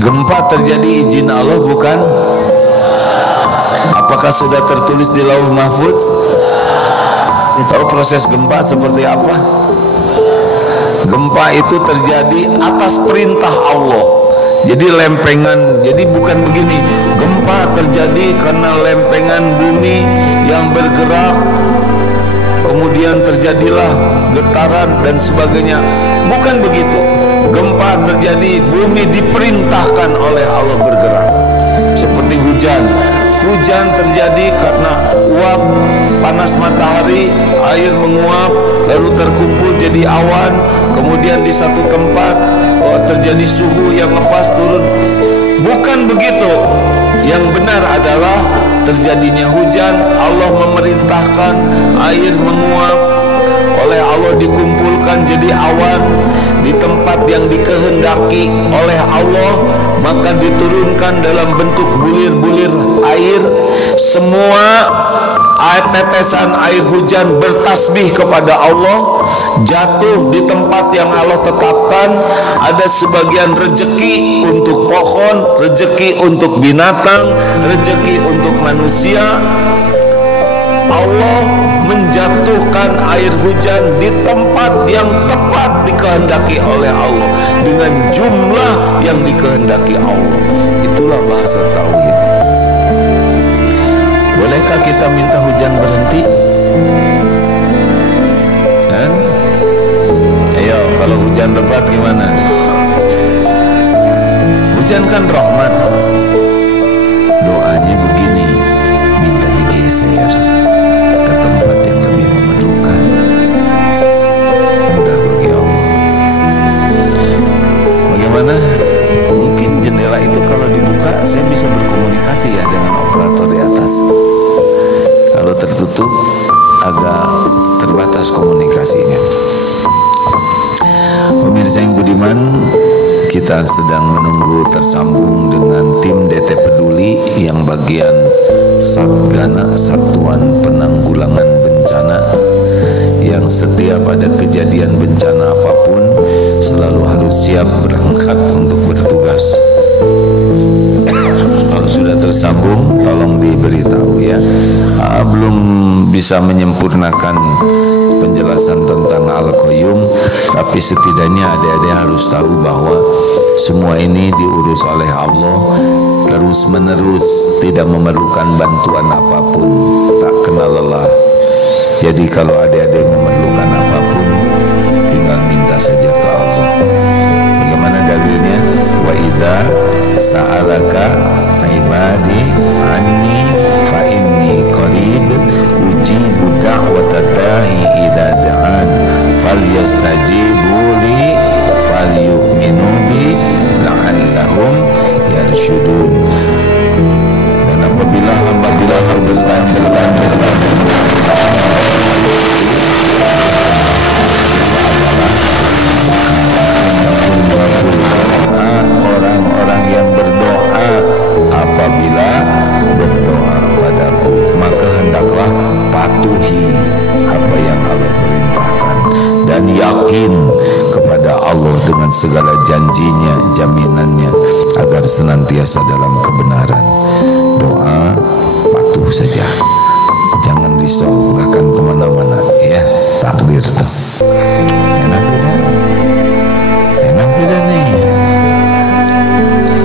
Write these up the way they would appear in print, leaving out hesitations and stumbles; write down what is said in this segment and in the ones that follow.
Gempa terjadi izin Allah bukan? Apakah sudah tertulis di Lauh Mahfuz? Tahu proses gempa seperti apa? Gempa itu terjadi atas perintah Allah. Jadi lempengan, jadi bukan begini. Gempa terjadi karena lempengan bumi yang bergerak, kemudian terjadilah getaran dan sebagainya. Bukan begitu. Gempa terjadi, bumi diperintahkan oleh Allah bergerak. Seperti hujan. Hujan terjadi karena uap panas matahari, air menguap lalu terkumpul jadi awan, kemudian di satu tempat terjadi suhu yang lepas turun. Bukan begitu. Yang benar adalah terjadinya hujan, Allah memerintahkan air menguap, oleh Allah dikumpulkan jadi awan di tempat yang dikehendaki oleh Allah, maka diturunkan dalam bentuk bulir-bulir air. Semua tetesan air hujan bertasbih kepada Allah, jatuh di tempat yang Allah tetapkan. Ada sebagian rezeki untuk pohon, rezeki untuk binatang, rezeki untuk manusia. Allah menjatuhkan air hujan di tempat yang tepat dikehendaki oleh Allah dengan jumlah yang dikehendaki Allah. Itulah bahasa tauhid. Bolehkah kita minta hujan berhenti? Kan? Ayo, kalau hujan lebat gimana? Hujan kan rahmat. Doanya begini, minta digeser ke tempat yang lebih memerlukan. Mudah bagi Allah. Bagaimana? Mungkin jendela itu kalau dibuka saya bisa berkomunikasi ya dengan operator di atas. Kalau tertutup agak terbatas komunikasinya. Pemirsa yang budiman, kita sedang menunggu tersambung dengan tim DT Peduli yang bagian Satgana, Satuan Penanggulangan Bencana, yang setiap ada kejadian bencana apapun selalu harus siap berangkat untuk bertugas. Kalau sudah tersambung tolong diberitahu ya. Belum bisa menyempurnakan penjelasan tentang Al-Qayyum, tapi setidaknya adik-adik harus tahu bahwa semua ini diurus oleh Allah terus menerus, tidak memerlukan bantuan apapun, tak kenal lelah. Jadi kalau adik-adik memerlukan apapun, tinggal minta saja ke Allah. Bagaimana dalilnya? Wa idza sa'alaka ibadi anni fa inni qarib ujibu da'watad da'i idza da'an falyastajibu li falyu'minu bi la'allahum yarsyudun. Dan apabila hamba bertanya orang-orang yang berdoa, apabila berdoa padaku maka hendaklah patuhi apa yang Allah perintahkan dan yakin kepada Allah dengan segala janjinya, jaminannya, agar senantiasa dalam kebenaran. Doa, patuh saja, jangan risau, gak akan kemana-mana ya. Takdir tuh enak tidak? Enak tidak nih?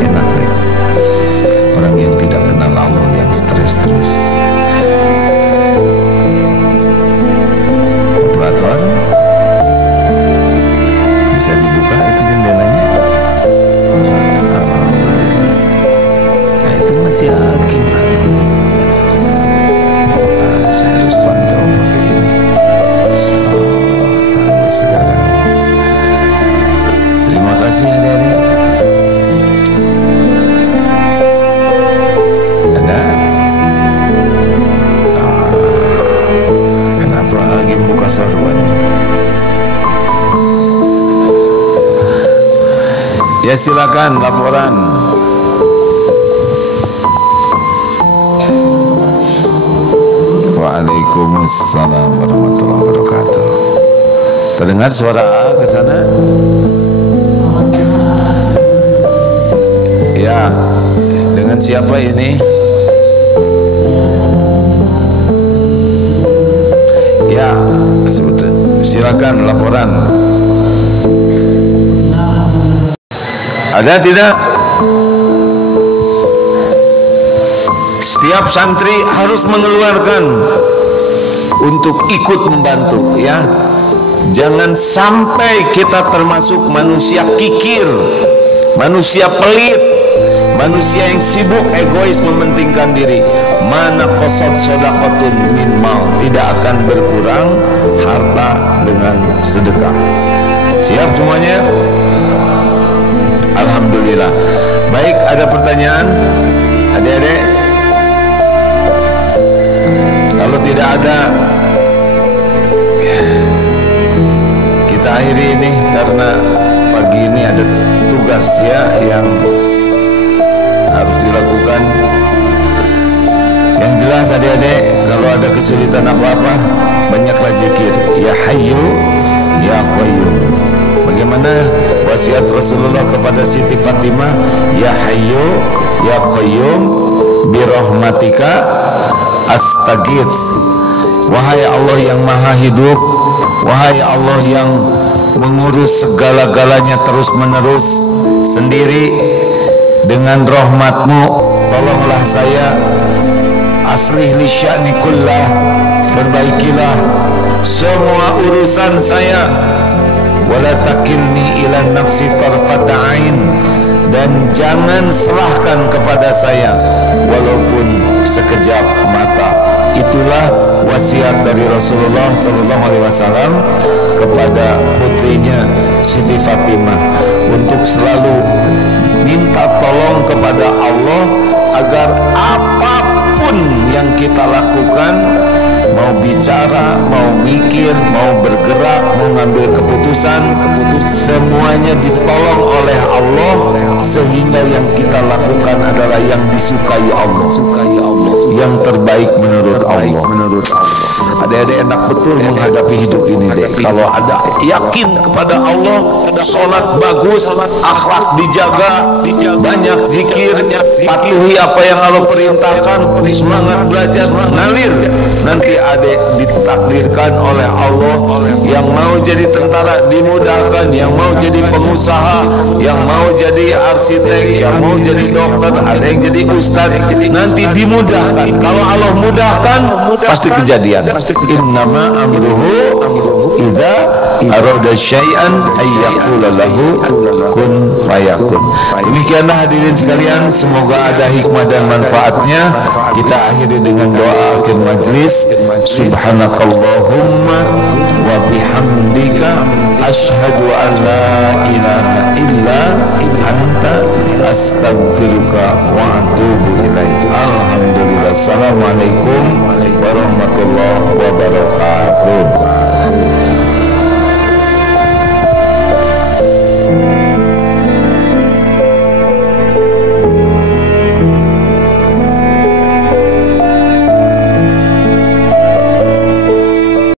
Enak nih. Orang yang tidak kenal Allah yang stres terus. Operator, bisa dibuka itu jendelanya? Alhamdulillah. Nah itu masih gimana? Saya harus pantau pakai ini. Oh, tahu sekarang. Terima kasih adik-adik. Ada? Kenapa lagi buka sorban? Ya silakan laporan. Waalaikumsalam warahmatullahi wabarakatuh. Terdengar suara A ke sana? siapa ini? Ya, silakan laporan. Ada tidak? Setiap santri harus mengeluarkan untuk ikut membantu, ya. Jangan sampai kita termasuk manusia kikir, manusia pelit, manusia yang sibuk egois mementingkan diri. Mana qasad shadaqatun min mal, tidak akan berkurang harta dengan sedekah. Siap semuanya? Alhamdulillah. Baik, ada pertanyaan adik-adik? Kalau tidak ada, kita akhiri ini karena pagi ini ada tugas, ya, yang harus dilakukan. Yang jelas adik-adik, kalau ada kesulitan apa-apa, banyaklah zikir ya Hayyu ya Qayyum. Bagaimana wasiat Rasulullah kepada Siti Fatimah? Ya Hayyu ya Qayyum bi rahmatika astaghits. Wahai Allah yang maha hidup, wahai Allah yang mengurus segala-galanya terus menerus sendiri, dengan rahmatmu tolonglah saya. Aslih li sya'ni kullah, perbaikilah semua urusan saya. Wala takilni ila nafsi tarfata ain, dan jangan serahkan kepada saya walaupun sekejap mata. Itulah wasiat dari Rasulullah SAW kepada putrinya Siti Fatimah, untuk selalu minta tolong kepada Allah agar apapun yang kita lakukan, mau bicara, mau mikir, mau bergerak, mau ngambil keputusan, semuanya ditolong oleh Allah, sehingga yang kita lakukan adalah yang disukai Allah, yang terbaik menurut Allah. Adik-adik enak betul menghadapi hidup ini deh. Kalau ada yakin kepada Allah, sholat bagus, akhlak dijaga, banyak zikir, patuhi apa yang Allah perintahkan, semangat belajar, ngalir. Nanti adik ditakdirkan oleh Allah. Yang mau jadi tentara dimudahkan, yang mau jadi pengusaha, yang mau jadi arsitek, yang mau jadi dokter, ada yang jadi ustaz, nanti dimudahkan. Kalau Allah mudahkan, pasti kejadian. Innama amruhu idza arada syai'an ay yaqula lahu kun fayakun. Demikianlah hadirin sekalian, semoga ada hikmah dan manfaatnya. Kita akhiri dengan doa akhir majlis. Subhanakallahumma wa bihamdika asyhadu an la ilaha illa anta astaghfiruka wa atubu ilaik. Alhamdulillah. Assalamualaikum warahmatullahi wabarakatuh.